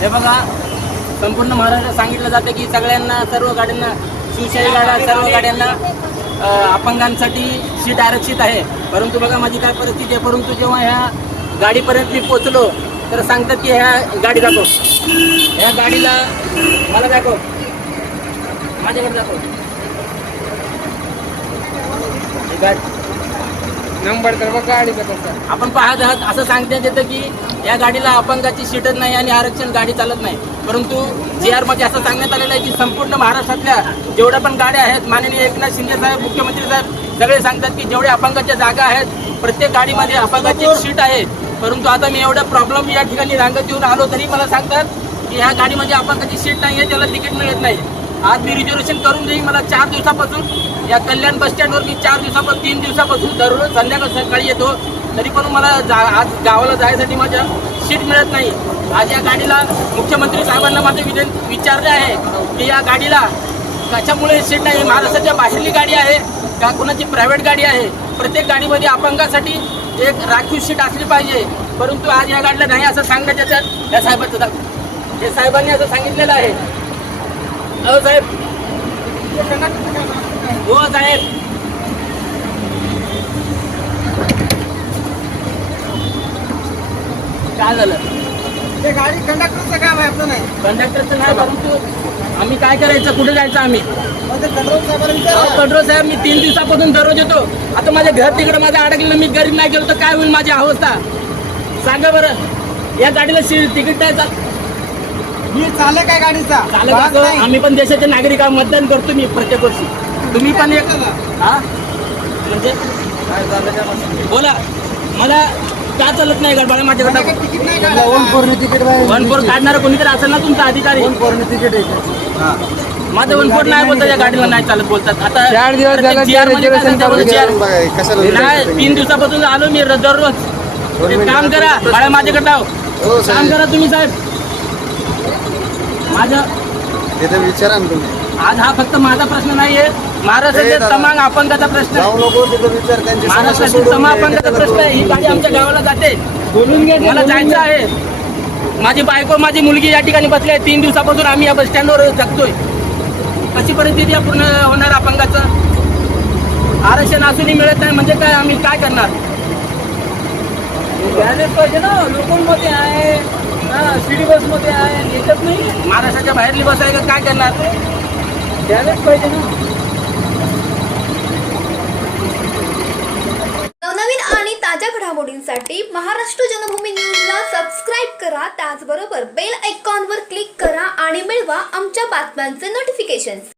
हे बघा संपूर्ण महाराष्ट्रात सांगितलं जातं की सगळ्यांना सर्व गाड्यांना शिवशाही गाड्या सर्व गाड्यांना अपंगांसाठी सीट आरक्षित आहे. परंतु बघा माझी काय परिस्थिती आहे परंतु जेव्हा ह्या गाडीपर्यंत मी पोचलो तर सांगतात की ह्या गाडी दाखव. ह्या गाडीला मला दाखव. माझ्याकडे दाखव. नंबर तर बघ गाडी कसं आपण पाहत आहात असं सांगण्यात येतं की या गाडीला अपंगाची सीटच नाही आणि आरक्षण गाडी चालत नाही. परंतु जी आरमध्ये असं सांगण्यात आलेलं आहे की संपूर्ण महाराष्ट्रातल्या जेवढ्या पण गाड्या आहेत माननीय एकनाथ शिंदे साहेब मुख्यमंत्री साहेब सगळे सांगतात की जेवढ्या अपंगाच्या जागा आहेत प्रत्येक गाडीमध्ये अपंगाची सीट आहे. परंतु आता मी एवढा प्रॉब्लेम या ठिकाणी रांगत येऊन आलो तरी मला सांगतात की ह्या गाडीमध्ये अपंगाची सीट नाही आहे त्याला तिकीट मिळत नाही. आज मी रिझर्वेशन करून देईन मला चार दिवसापासून. या कल्याण बस स्टँडवर मी चार दिवसापासून तीन दिवसापासून दररोज संध्याकाळ सकाळी येतो. तरी पण मला जा आज गावाला जायसाठी माझ्या सीट मिळत नाही. आज या गाडीला मुख्यमंत्री साहेबांना माझं विनंती विचारले आहे की या गाडीला कशामुळे सीट नाही? महाराष्ट्राच्या बाहेरली गाडी आहे का कोणाची प्रायव्हेट गाडी आहे? प्रत्येक गाडीमध्ये अपंगासाठी एक राखीव सीट असली पाहिजे. परंतु आज या गाडीला नाही असं सांगण्यात येतात या साहेबाचं हे साहेबांनी असं सांगितलेलं आहे. हो साहेब. हो साहेब. काय झालं? ते गाडी कंडक्टरचं काम आहे आपलं नाही. कंडक्टरचं नाही परंतु आम्ही काय करायचं? कुठे जायचं आम्ही? मग ते कंट्रोल साहेबांना अहो, विचारा. कंट्रोल साहेब मी तीन दिवसापासून दररोज येतो. आता माझ्या घर तिकडे माझं अडकलेलं मी गरीब नाही गेलो तर काय होईल माझी अवस्था? सांगा बरं. या गाडीला तिकीट द्यायचा मी चालक आहे गाडीचा? चालक नाही. आम्ही पण देशाचे नागरिक आहोत, मतदान करतो मी प्रत्येक वर्षी. तुम्ही पण एक हा? म्हणजे? बोला. मला का चालत नाही गडबड? माझ्याकडे माझ्याकडे तिकीट नाही वन काढायचं. फोरने तिकीट वन फोर काढणारा कोणीतरी असेल ना तुमचा अधिकारी. वन फोरने तिकीट आहे. माझं वन फोर नाही बोलतात या गाडीला नाही चालत बोलतात. आता चार दिवस प्रत्येकमध्ये काय reservation करून? कशाला नाही तीन दिवसापासून आलो मी र- दररोज. एक काम करा बाळा माझ्याकडे लाव हो, काम. करा तुम्ही साहेब. माझा तिथे विचारा ना तुम्ही. आज हा फक्त माझा प्रश्न नाहीये. दादा. तमाम अपंगाचा प्रश्न आहे. जाऊ नको तिथे विचार त्यांची समस्या महाराष्ट्रातील तमाम घ्या. अपंगाचा प्रश्न आहे. ही गाडी आमच्या गावाला जाते. बोलून ते, मला जायचं. आहे. माझी बायको माझी मुलगी या ठिकाणी बसली आहे. तीन दिवसापासून आम्ही या बस स्टँडवर जगतोय. कशी परिस्थिती आहे पूर्ण होणार अपंगाचं? आरक्षण असूनही मिळत नाही म्हणजे काय आम्ही काय करणार? पाहिजे ना. लोकलमध्ये आहे. हा सिटी बसमध्ये आहे. महाराष्ट्राच्या बाहेरली बस आहे का? काय करणार? द्यायलाच पाहिजे ना. नवनवीन आणि ताज्या घडामोडींसाठी महाराष्ट्र जनभूमी न्यूजला सबस्क्राईब करा. त्याचबरोबर बेल आयकॉनवर क्लिक करा आणि मिळवा आमच्या बातम्यांचे नोटिफिकेशन्स